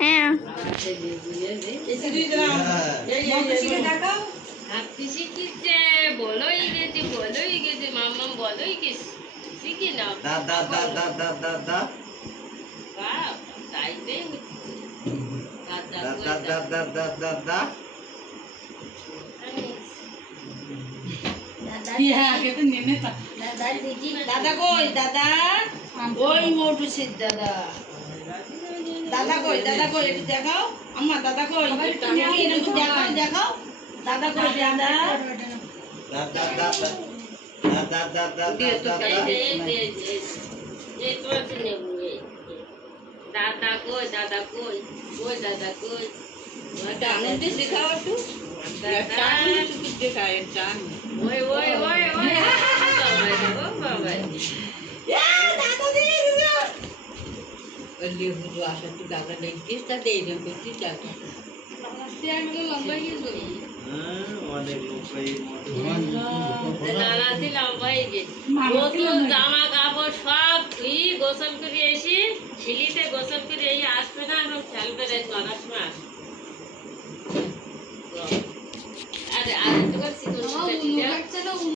হ্যাঁ বলোই গেছে মাম্মাম বলোই গেছে শিখি না তাইতেই দাদা কই দাদা ওই মোটু সিদ্ধ দাদা দাদা কই একটু দেখাও আম্মা দাদা কই একটু দেখাও দাদা কই দাদা দাদা কই দাদা কই আনন্দ দেখাও একটু ওই ওই ওই ওই বাবা জামা কাপড় সব ধুই গোসল করে এসে ছিলিতে গোসল করে এই আসবে না এবং খেলবে রাত 9টার সময় আসবে। আরে